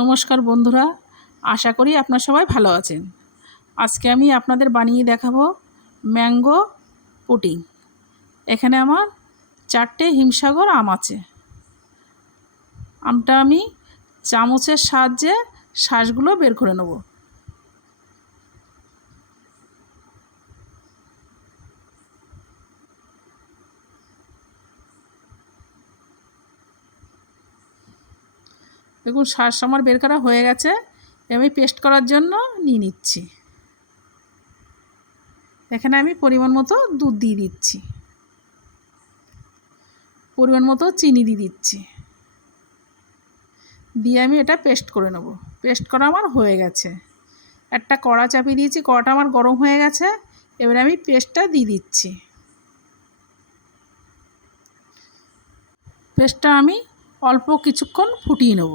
নমস্কার বন্ধুরা, আশা করি আপনারা সবাই ভালো আছেন। আজকে আমি আপনাদের বানিয়ে দেখাবো ম্যাঙ্গো পুডিং। এখানে আমার 4টে হিমসাগর আম আছে। আমটা আমি চামচের সাহায্যে শাঁসগুলো বের করে নেব। দেখুন শাঁস আমার বের করা হয়ে গেছে। আমি পেস্ট করার জন্য নিয়ে নিচ্ছি। এখানে আমি পরিমাণ মতো দুধ দিয়ে দিচ্ছি, পরিমাণ মতো চিনি দিয়ে দিচ্ছি, দিয়ে আমি এটা পেস্ট করে নেব। পেস্ট করা আমার হয়ে গেছে। একটা কড়া চাপিয়ে দিয়েছি, কড়াটা আমার গরম হয়ে গেছে। এবারে আমি পেস্টটা দিয়ে দিচ্ছি। পেস্টটা আমি অল্প কিছুক্ষণ ফুটিয়ে নেব।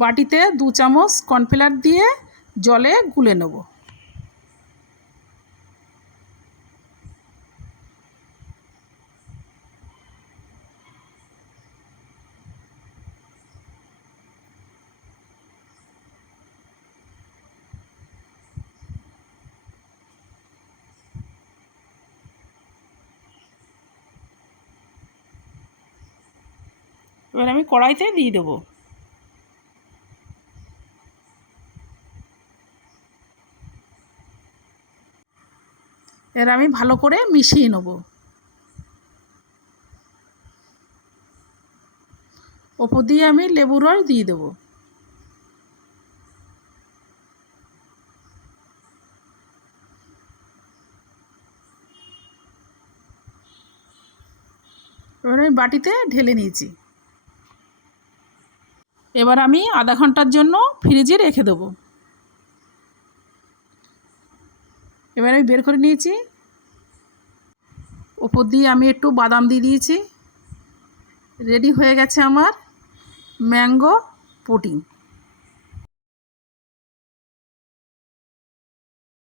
বাটিতে 2 চামচ কর্নফ্লাওয়ার দিয়ে জলে গুলে নেব। এবার আমি কড়াইতে দিয়ে দেবো। এর আমি ভালো করে মিশিয়ে নেব। ওপর দিয়ে আমি লেবুর রস দিয়ে দেবো। এবার আমি বাটিতে ঢেলে নিয়েছি। এবার আমি আধা ঘন্টার জন্য ফ্রিজে রেখে দেবো। এবার আমি বের করে নিয়েছি। ওপর দিয়ে আমি একটু বাদাম দিয়ে দিয়েছি। রেডি হয়ে গেছে আমার ম্যাঙ্গো পুডিং।